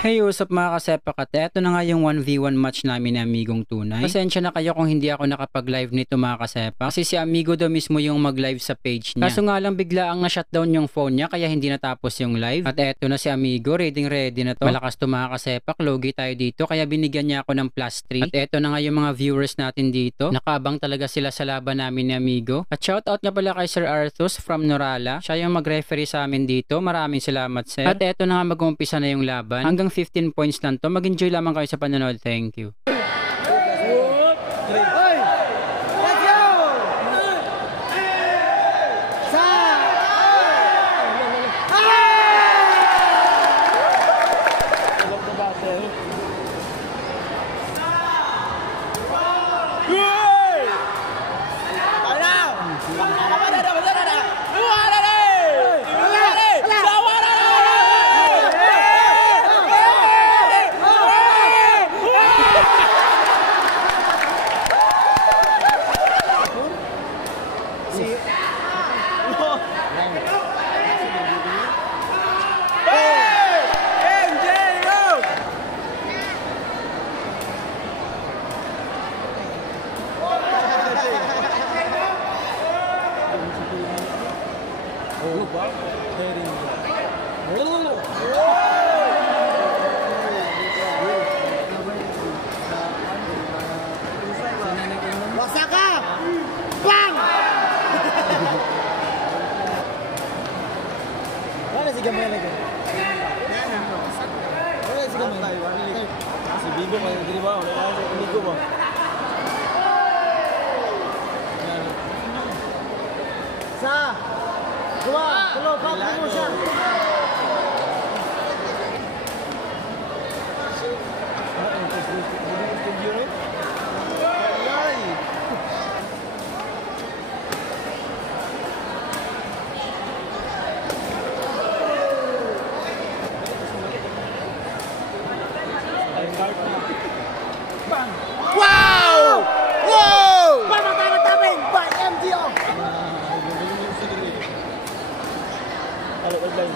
Hey, what's up mga kasepak, at eto na nga yung 1v1 match namin ni Amigong Tunay. Pasensya na kayo kung hindi ako nakapag-live nito mga kasepak, kasi si Amigo daw mismo yung mag-live sa page niya. Kaso nga lang bigla ang na-shutdown yung phone niya kaya hindi natapos yung live. At eto na si Amigo, ready na to. Malakas to mga kasepak, logi tayo dito kaya binigyan niya ako ng +3. At eto na nga yung mga viewers natin dito. Nakaabang talaga sila sa laban namin ni Amigo. At shoutout nga pala kay Sir Arthus from Norala. Siya yung mag-referee sa amin dito. Maraming salamat sir. At eto na nga mag-uumpisa na yung laban. Hanggang 15 points lang to. Mag-enjoy lamang kayo sa panonood. Thank you. Si Bigo kayo diri ba? Wala na si Bigo ba? Sa dua, tulo, papo mo siya. Wow! Wow! Pamatay by MDO. Halo online.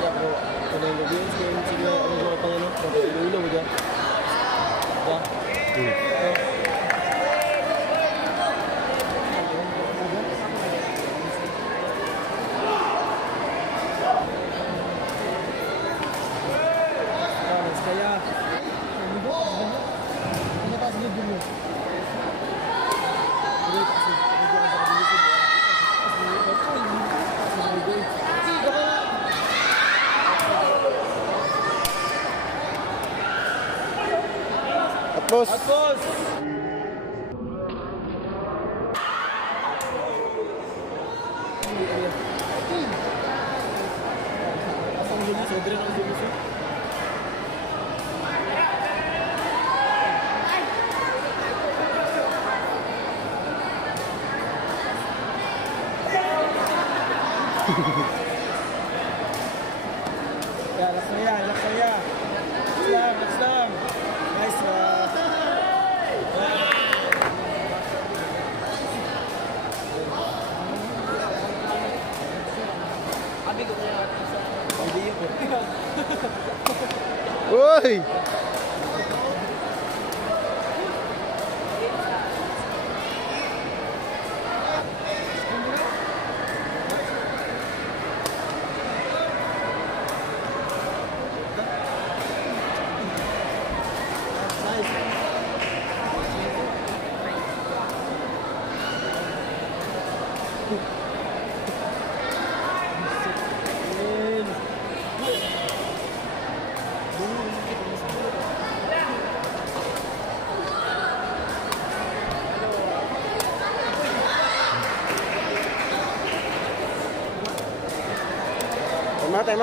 Ya bro, kalau yang dia sekarang sini ada apa yang nak? Dulu aja. Ya. Atpos. Asal jadi saudara nak jadi. Ya, lak saya. Islam. Nice. Woi.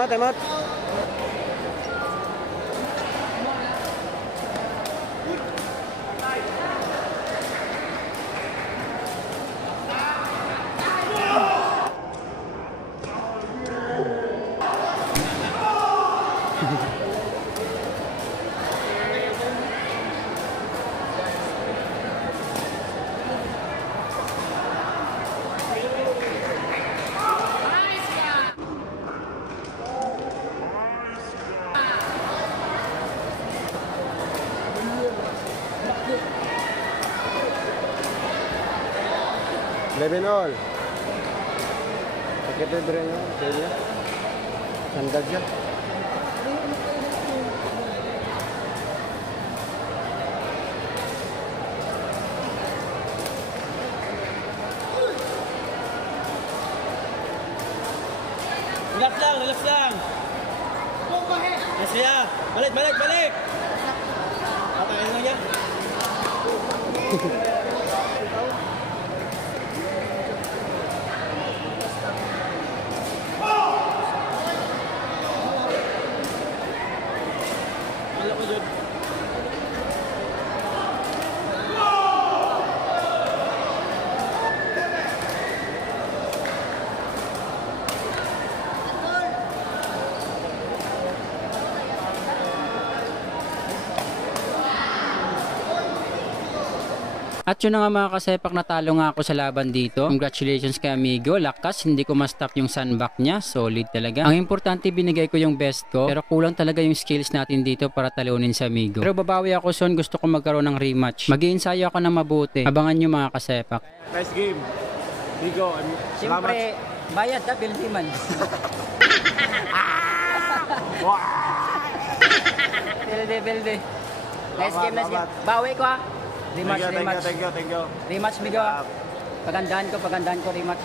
Temat. 11 all. Pagkita bro nyo, kaya sandal siya. Relax lang, relax lang. Yes, kaya. Balik, balik, balik. Patayin lang yan. Wala ko dyan. At yun na nga mga kasepak, natalo nga ako sa laban dito. Congratulations kay Amigo. Lakas, hindi ko ma-stop yung sandbag niya. Solid talaga. Ang importante, binigay ko yung best ko. Pero kulang talaga yung skills natin dito para talunin si Amigo. Pero babawi ako son, gusto ko magkaroon ng rematch. Mag-iinsayo ako ng mabuti. Abangan nyo mga kasepak. Nice game. Bigo, salamat. Siyempre, bayad na, bildi man. Bildi. Nice game, nice game. Bawi ko ha. Rematch. Thank you. Rematch, Migo. Pagandaan ko, rematch.